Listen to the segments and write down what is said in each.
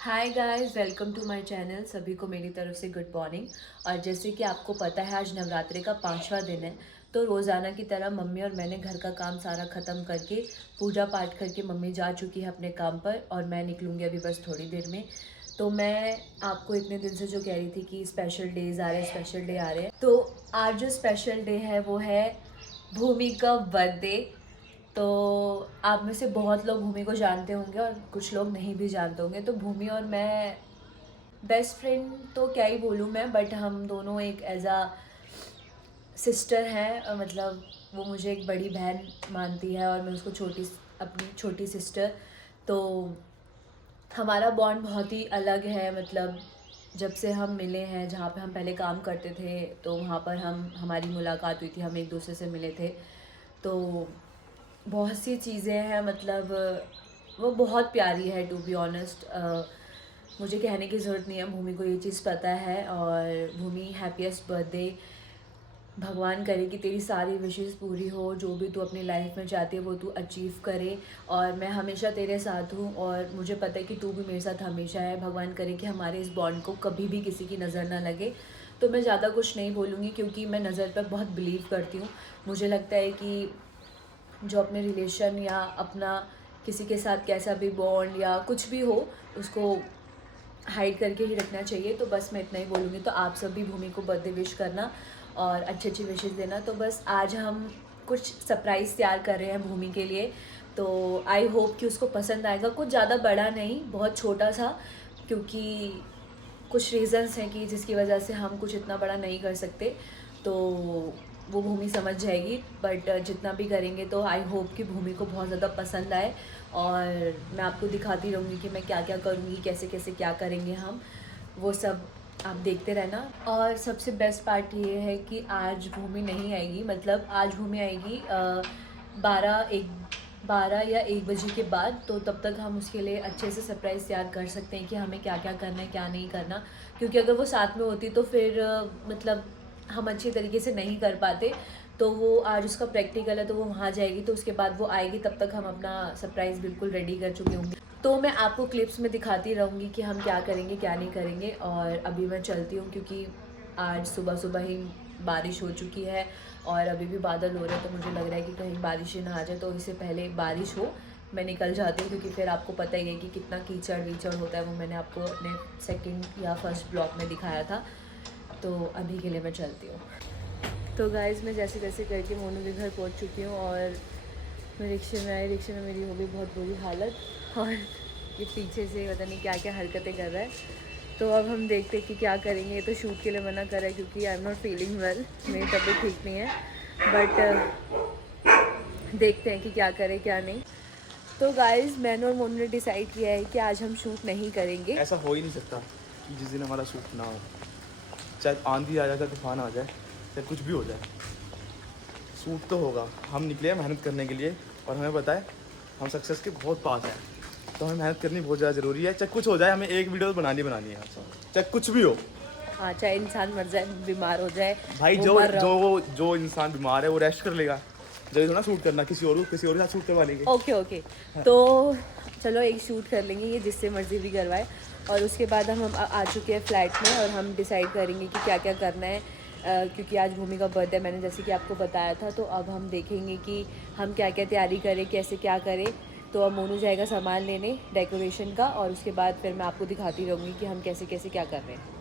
Hi guys, welcome to my channel. सभी को मेरी तरफ से गुड मॉर्निंग। और जैसे कि आपको पता है, आज नवरात्रि का 5वां दिन है। तो रोज़ाना की तरह मम्मी और मैंने घर का काम सारा ख़त्म करके पूजा पाठ करके मम्मी जा चुकी है अपने काम पर और मैं निकलूँगी अभी बस थोड़ी देर में। तो मैं आपको इतने दिन से जो कह रही थी कि स्पेशल डेज़ आ रहे हैं, स्पेशल डे आ रहे हैं, तो आज जो स्पेशल डे है वो है भूमि का बर्थडे। तो आप में से बहुत लोग भूमि को जानते होंगे और कुछ लोग नहीं भी जानते होंगे। तो भूमि और मैं बेस्ट फ्रेंड तो क्या ही बोलूँ मैं, बट हम दोनों एक एज अ सिस्टर हैं। मतलब वो मुझे एक बड़ी बहन मानती है और मैं उसको अपनी छोटी सिस्टर। तो हमारा बॉन्ड बहुत ही अलग है। मतलब जब से हम मिले हैं, जहाँ पे हम पहले काम करते थे तो वहाँ पर हमारी मुलाकात हुई थी, हम एक दूसरे से मिले थे। तो बहुत सी चीज़ें हैं, मतलब वो बहुत प्यारी है टू बी ऑनेस्ट। मुझे कहने की ज़रूरत नहीं है, भूमि को ये चीज़ पता है। और भूमि, हैप्पीएस्ट बर्थडे। भगवान करे कि तेरी सारी विशेज़ पूरी हो, जो भी तू अपनी लाइफ में चाहती है वो तू अचीव करे। और मैं हमेशा तेरे साथ हूँ और मुझे पता है कि तू भी मेरे साथ हमेशा है। भगवान करे कि हमारे इस बॉन्ड को कभी भी किसी की नज़र ना लगे। तो मैं ज़्यादा कुछ नहीं बोलूँगी क्योंकि मैं नज़र पर बहुत बिलीव करती हूँ। मुझे लगता है कि जो अपने रिलेशन या अपना किसी के साथ कैसा भी बॉन्ड या कुछ भी हो, उसको हाइड करके ही रखना चाहिए। तो बस मैं इतना ही बोलूँगी। तो आप सब भी भूमि को बर्थडे विश करना और अच्छी अच्छी विशेज़ देना। तो बस आज हम कुछ सरप्राइज़ तैयार कर रहे हैं भूमि के लिए। तो आई होप कि उसको पसंद आएगा। कुछ ज़्यादा बड़ा नहीं, बहुत छोटा सा, क्योंकि कुछ रीज़न्स हैं कि जिसकी वजह से हम कुछ इतना बड़ा नहीं कर सकते। तो वो भूमि समझ जाएगी, बट जितना भी करेंगे तो आई होप कि भूमि को बहुत ज़्यादा पसंद आए। और मैं आपको दिखाती रहूँगी कि मैं क्या क्या करूँगी, कैसे कैसे क्या करेंगे हम, वो सब आप देखते रहना। और सबसे बेस्ट पार्ट ये है कि आज भूमि नहीं आएगी। मतलब आज भूमि आएगी 12 या 1 बजे के बाद। तो तब तक हम उसके लिए अच्छे से सरप्राइज़ तैयार कर सकते हैं कि हमें क्या क्या करना है, क्या नहीं करना। क्योंकि अगर वो साथ में होती तो फिर मतलब हम अच्छे तरीके से नहीं कर पाते। तो वो आज उसका प्रैक्टिकल है तो वो वहाँ जाएगी, तो उसके बाद वो आएगी, तब तक हम अपना सरप्राइज़ बिल्कुल रेडी कर चुके होंगे। तो मैं आपको क्लिप्स में दिखाती रहूँगी कि हम क्या करेंगे क्या नहीं करेंगे। और अभी मैं चलती हूँ क्योंकि आज सुबह सुबह ही बारिश हो चुकी है और अभी भी बादल हो रहे हैं। तो मुझे लग रहा है कि कहीं बारिश ही ना आ जाए, तो इससे पहले बारिश हो मैं निकल जाती हूँ। क्योंकि फिर आपको पता ही है कि कितना कीचड़ वीचड़ होता है, वो मैंने आपको अपने सेकंड या फर्स्ट ब्लॉग में दिखाया था। तो अभी के लिए मैं चलती हूँ। तो गाइज़, मैं जैसे जैसे करके मोनू के घर पहुँच चुकी हूँ और मैं रिक्शे में आई। रिक्शे में मेरी हो गई बहुत बुरी हालत और ये पीछे से पता नहीं क्या क्या हरकतें कर रहा है। तो अब हम देखते हैं कि क्या करेंगे। ये तो शूट के लिए मना कर रहा है क्योंकि I am not feeling well, मेरी तबीयत ठीक नहीं है। बट देखते हैं कि क्या करें क्या नहीं। तो गाइज़, मैंने और मोनू ने डिसाइड किया है कि आज हम शूट नहीं करेंगे। ऐसा हो ही नहीं सकता कि जिस दिन हमारा शूट ना हो, चाहे आंधी आ जाए, चाहे तूफान आ जाए, चाहे कुछ भी हो जाए, शूट तो होगा। हम निकले हैं मेहनत करने के लिए और हमें पता है हम सक्सेस के बहुत पास हैं। तो हमें मेहनत करनी बहुत ज़्यादा ज़रूरी है। चाहे कुछ हो जाए, हमें एक वीडियो बनानी है, चाहे कुछ भी हो। हाँ, चाहे इंसान मर जाए, बीमार हो जाए, भाई वो जो मर रहा हो। जो जो इंसान बीमार है वो रेस्ट कर लेगा, जब थोड़ा शूट करना किसी और के साथ शूट करवा लेंगे। Okay okay. तो चलो एक शूट कर लेंगे, ये जिससे मर्जी भी करवाए। और उसके बाद हम आ चुके हैं फ्लैट में और हम डिसाइड करेंगे कि क्या क्या करना है। क्योंकि आज भूमि का बर्थडे मैंने जैसे कि आपको बताया था। तो अब हम देखेंगे कि हम क्या क्या तैयारी करें, कैसे क्या करें। तो अब मोनू जाएगा सामान लेने डेकोरेशन का और उसके बाद फिर मैं आपको दिखाती रहूँगी कि हम कैसे कैसे क्या कर रहे हैं।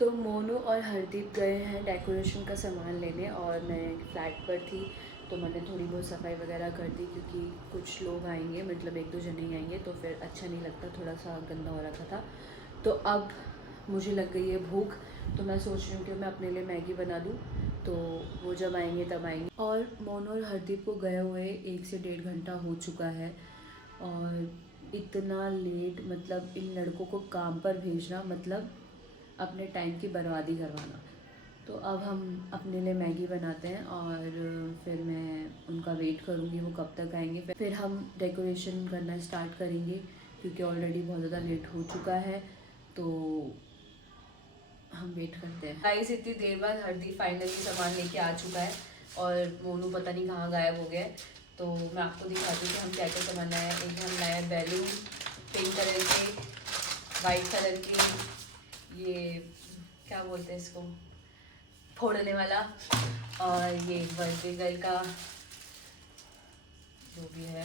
तो मोनू और हरदीप गए हैं डेकोरेशन का सामान लेने और मैं फ्लैट पर थी। तो मैंने थोड़ी बहुत सफाई वगैरह कर दी क्योंकि कुछ लोग आएंगे, मतलब एक दो जने ही आएंगे, तो फिर अच्छा नहीं लगता, थोड़ा सा गंदा हो रखा था। तो अब मुझे लग गई है भूख, तो मैं सोच रही हूँ कि मैं अपने लिए मैगी बना दूँ। तो वो जब आएंगे तब आएंगे। और मोनू और हरदीप को गए हुए 1 से 1.5 घंटा हो चुका है। और इतना लेट, मतलब इन लड़कों को काम पर भेजना मतलब अपने टाइम की बर्बादी करवाना। तो अब हम अपने लिए मैगी बनाते हैं और फिर मैं उनका वेट करूँगी वो कब तक आएंगे। फिर हम डेकोरेशन करना स्टार्ट करेंगे क्योंकि ऑलरेडी बहुत ज़्यादा लेट हो चुका है। तो हम वेट करते हैं। गाइस, इतनी देर बाद हरदीप फाइनली सामान लेके आ चुका है और मोनू पता नहीं कहाँ गायब हो गया है। तो मैं आपको दिखाती हूँ कि हम क्या क्या सामान लाए हैं। एक हम लाए बैलून, पिंक कलर के, वाइट कलर के, ये क्या बोलते हैं इसको, फोड़ने वाला, और ये बर्थडे गर्ल का जो भी है,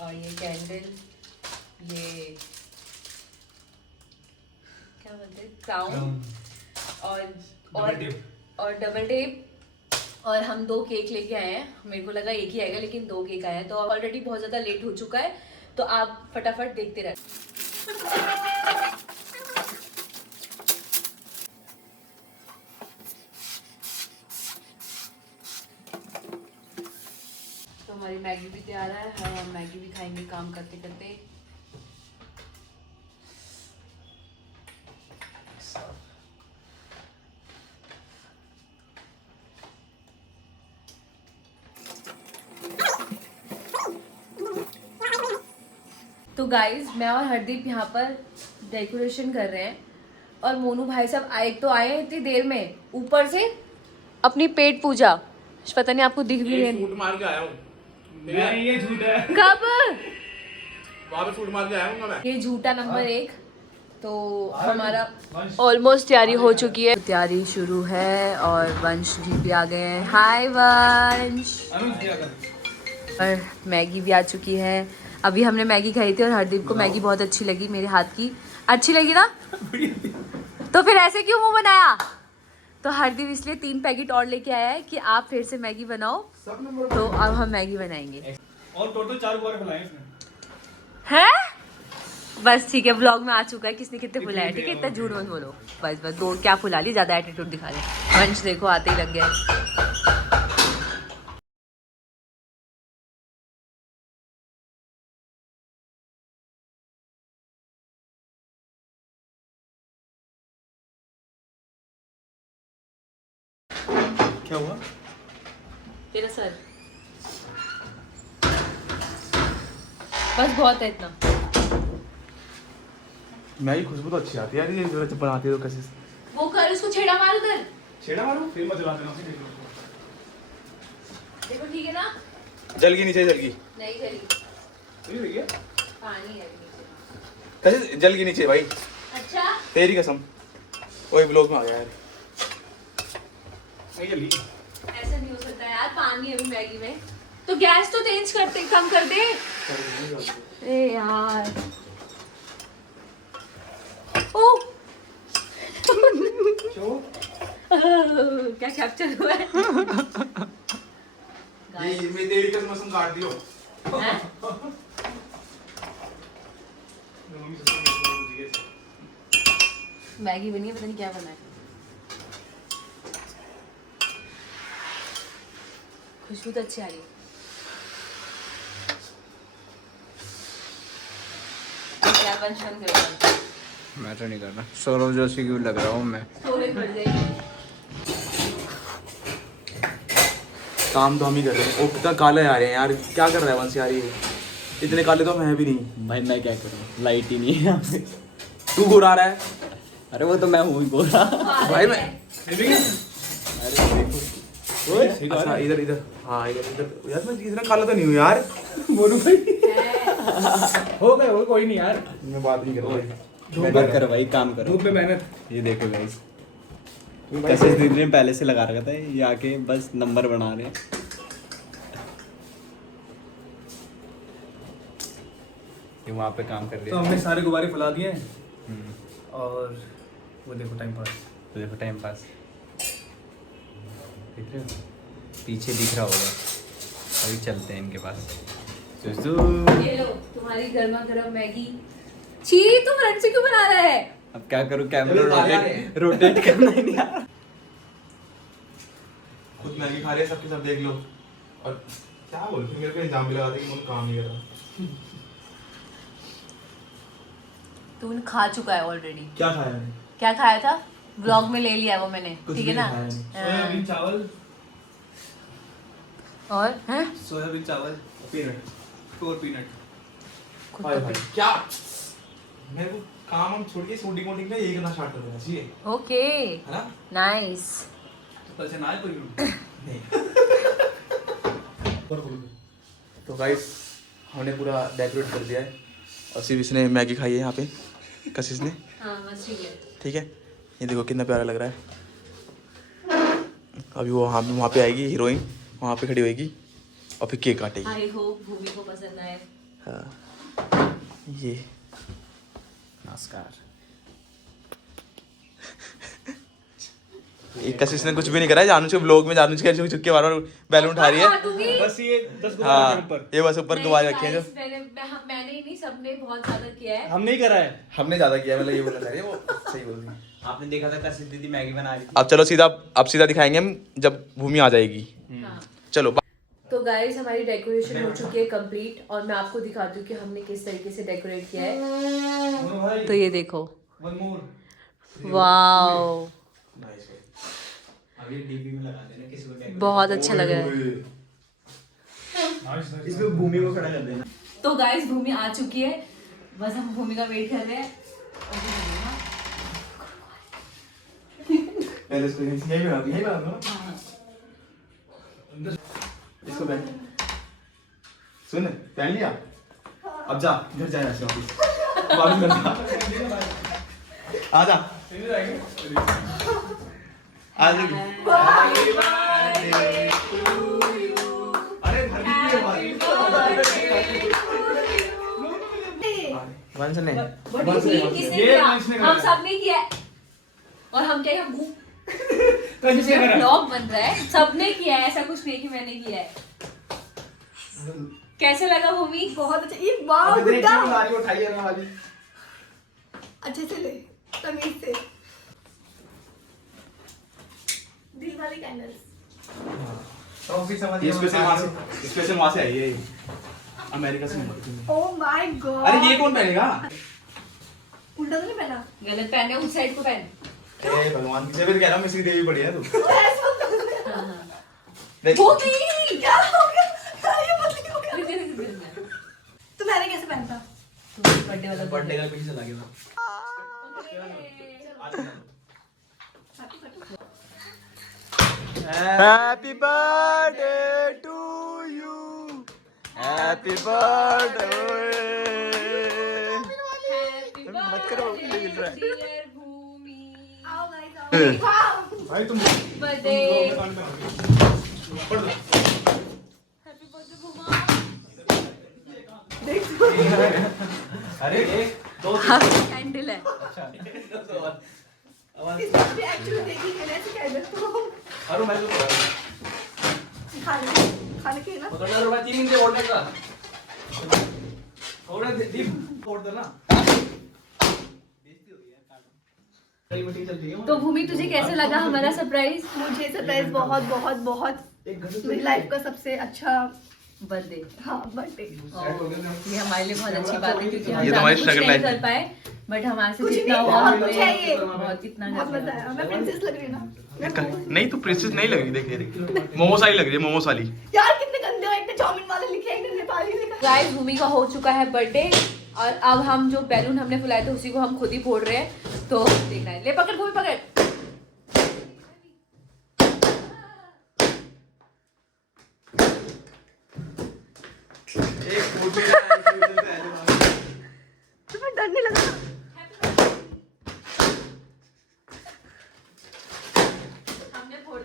और ये कैंडल, ये क्या बोलते हैं, क्राउन, और डबल टेप, और हम 2 केक लेके आए हैं। मेरे को लगा एक ही आएगा, लेकिन 2 केक आए हैं। तो ऑलरेडी बहुत ज़्यादा लेट हो चुका है, तो आप फटाफट देखते रहे। तो हमारी मैगी भी तैयार है, हम मैगी भी खाएंगे काम करते करते। तो गाइज मैं और हरदीप यहाँ पर डेकोरेशन कर रहे हैं, और मोनू भाई साहब आए हैं इतनी देर में, ऊपर से अपनी पेट पूजा, पता नहीं आपको दिख भी नहीं। सूट मार के आया हूँ नहीं, ये झूठ है। कब? वहाँ पे सूट मार के आया हूँ मैं। ये झूठा नंबर 1। तो हमारा ऑलमोस्ट तैयारी हो चुकी है, तैयारी शुरू है, और वंश जी भी आ गए हैं। हाय वंश। और मैगी भी आ चुकी है। अभी हमने मैगी खाई थी और हरदीप को मैगी बहुत अच्छी लगी, मेरे हाथ की। अच्छी लगी ना? तो फिर ऐसे क्यों मुंह बनाया? तो हरदीप इसलिए 3 पैकेट और लेके आया है कि आप फिर से मैगी बनाओ। तो अब हम मैगी बनाएंगे, और टोटल 4 गुब्बारे फैलाए इसने। हैं? बस ठीक है, ब्लॉग में आ चुका है किसने कितने फुलाए। ठीक है, इतना झूठ मत बोलो। बस 2 क्या फुला ली, ज्यादा एटीट्यूड दिखा रहे। वंश देखो आते ही लग गया। क्या हुआ? तेरा सर बस बहुत है इतना। मैगी खुशबू तो अच्छी आती है यार, ये जब बनाती है तो कैसे। वो कर, उसको छेड़ा मार उधर। छेड़ा मारो, फिर मत जला देना उसे। देखो ठीक है ना? जल गई नीचे, जल गई नहीं चली, है पानी है नीचे। कैसे जल गई नीचे भाई? अच्छा तेरी कसम, वही ब्लॉग में आ गया यार। नहीं जली। ऐसा नहीं हो सकता यार, पानी है अभी मैगी में। तो गैस तो तेज करते, कम कर दे। ए यार, ओ क्या कैप्चर हुआ है? ये मैं तेरी कसम काट दियो। हैं? मैगी बनी है, पता नहीं क्या बना है। खुशबू तो अच्छी आ रही है। यार वंश बंद करो। मैं तो नहीं कर रहा, सौरभ जोशी क्यों लग रहा हूँ मैं। स्टोरेज बढ़ जाएगी। काम तो हम ही कर रहे हैं। ओ कितना काले आ रहे हैं यार, क्या कर रहा है वंश यार ये? इतने काले तो मैं भी नहीं। भाई मैं क्या करूँ, लाइट ही नहीं है यहाँ पे। तू गोरा रहा है। अरे वो तो मैं हूँ ही गोरा। भाई मैं ओए अच्छा इधर इधर, हाँ इधर इधर यार, मैं इतना काला तो नहीं हूँ यार। मोनू भाई हो गए, हो कोई नहीं यार। मैं बात नहीं कर रहा। वर्क करो भाई, काम करो। धूप में मेहनत। ये देखो गाइस, कैसे दिन दिन पहले से लगा रखा था, ये आके बस नंबर बना रहे हैं। ये वहाँ पे काम कर रहे तो हैं। हमने सारे गुब्बारे फैला दिए हैं, और वो देखो टाइम पास। तो देखो टाइम पास देख रहे हो, पीछे दिख रहा होगा। अभी चलते हैं इनके पास। ये लो तुम्हारी गर्मा गर्म मैगी। छी, तू फ्रंट से क्यों बना रहा है? अब क्या करूँ, कैमरा रोटेट करना ही नहीं आ रहा। खुद मैगी खा रहे हैं, सबके सब देख लो। और क्या बोल, फिर मेरे को इल्जाम भी लगाते कि मैं काम नहीं कर रहा। तूने खा चुका है ऑलरेडी। क्या खाया मैंने? क्या खाया था? व्लॉग में ले लिया है वो मैंने, कुछ ठीक है भी ना? नहीं खाया सोयाबीन चावल, और हैं? सोयाबीन चावल, पीनट और पीनट। हाय भाई क्या, मेरे को काम हम छोड़ के शूटिंग वूटिंग का यही करना स्टार्ट कर देना चाहिए, ओके, है ना? नाइस। तो कल से ना है कोई नहीं। और कोई। तो गाइस हमने पूरा डेकोरेट कर दिया है, और सिर्फ इसने मैगी खाई है यहाँ पे, कशिश ने। हाँ बस ठीक है। ठीक है, ये देखो कितना प्यारा लग रहा है। अभी वो वहाँ पे आएगी हीरोइन, वहाँ पे खड़ी होएगी और फिर केक काटेगी। आई होप भूमि को पसंद आए। हाँ ये नमस्कार। एक कशिश ने कुछ भी नहीं करा है। जानूच के ब्लॉग में जानूच के झुक के बार बैलून उठा रही है। बस ये 10 गुब्बारे हाँ ऊपर ये बस ऊपर गुब्बारे रखे हैं जो। मैंने ही नहीं, सबने बहुत ज्यादा किया है। हम नहीं करा है। हमने ज़्यादा किया है, मतलब ये बोलना चाह रही है, वो सही बोल रही है। आपने देखा था कशिश दीदी मैगी बना रही थी। अब चलो सीधा दिखाएंगे हम जब भूमि आ जाएगी। हाँ। चलो तो गाइस हमारी डेकोरेशन हो चुकी है कंप्लीट, और मैं आपको दिखाती हूँ कि हमने किस तरीके से डेकोरेट किया है। तो ये देखो, वाओ अब ये डीपी में लगा देना किसी को, बहुत अच्छा लग रहा है। इसमें भूमि को खड़ा कर देना। तो गाइस भूमि आ चुकी है, बस हम भूमि का वेट कर रहे हैं। पहले इसको यही बना दो ना। इसको पहन, सुन पहन लिया। अब जा घर जा, ऐसे वापस घर जा। आ जा आ जा। अरे वंश ने किसने किया? हम सब ने किया है। और हम क्या ब्लॉग बन रहा है, सबने किया है, ऐसा कुछ नहीं कि मैंने किया है। कैसे लगा भूमि? बहुत अच्छा। ये वाह गुड्डा, उठाई है ना वाली, अच्छे से ले, तमीज से। दिल वाले कैंडल्स। ये स्पेशल वहाँ से आई है, अमेरिका से। Oh my God. अरे ये कौन पहनेगा? उल्टा तो नहीं पहना? गलत पहने, उस साइड को पहन। ए भगवान की जगह कह रहा हूँ, मिस्री देवी पड़ी है तू। देख भूमि क्या हो गया? ये बदली हो गया। तो मैंने कैसे पहना था? बर्थडे वाला बर्थडे का पीछे चला गया। Happy birthday to you. Happy birthday. मत करो, हिल रहा है। डियर भूमि, आओ गाइस आओ। भाई तुम बर्थडे। पढ़ दो। हैप्पी बर्थडे भूमा। अरे दो कैंडल है। इसमें भी एक्चुअली देखी है ना ऐसे कैंडल तो अरे मैं तो खाने के ना। पकड़ लो भाई, 3 मिनट और लगा। और दीप फोड़ दो ना। तो भूमि तुझे कैसे लगा हमारा सरप्राइज? मुझे सरप्राइज बहुत बहुत बहुत मेरी लाइफ का सबसे अच्छा बर्थडे। हाँ बर्थडे। ये हमारे लिए बहुत अच्छी बात है, क्योंकि हम ये तो हमारी ज़्यादा कुछ struggle नहीं life कर पाए, बट हमारे से कुछ जितना नहीं, हुआ बहुत कुछ है ये। हमने बहुत इतना बहुत कर मजा लिया। आया। मैं प्रिंसेस लग रही हूँ ना? मैं नहीं तू प्रिंसेस नहीं लग रही, देख मोमोस वाली लग रही है, मोमोस वाली। यार कितने गंदे हो, एक तो चाउमीन वाले लिखे हैं, एक तो नेपाली लिखा। गाइस भूमि का हो चुका है बर्थडे, और अब हम जो बैलून हमने फुलाए थे उसी को हम खुद ही फोड़ रहे हैं। तो देखना है, ले पकड़ भूमि पकड़। तुम्हें डर नहीं लगा? हमने फोड़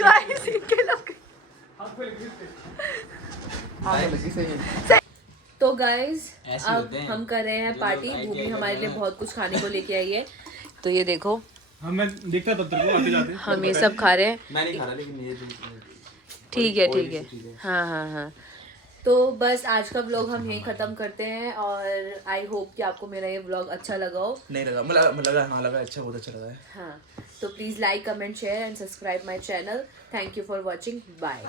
गाइस इनके लग तो गाइस ऐसे अब होते हैं। हम कर रहे हैं पार्टी। भूमि हमारे लिए बहुत कुछ खाने को लेके आई है, तो ये देखो हाँ मैं देखता तब तेरे को आते जाते। हम ये सब खा रहे हैं। मैं नहीं खा रहा, लेकिन ये ठीक है ठीक है, हाँ हाँ हाँ। तो बस आज का व्लॉग हम यहीं ख़त्म करते हैं, और आई होप कि आपको मेरा ये व्लॉग अच्छा लगा हो। नहीं लगा, मुझे लगा, हाँ लगा, अच्छा, बहुत अच्छा लगा है। हाँ, तो please like comment share and subscribe my channel. Thank you for watching, bye.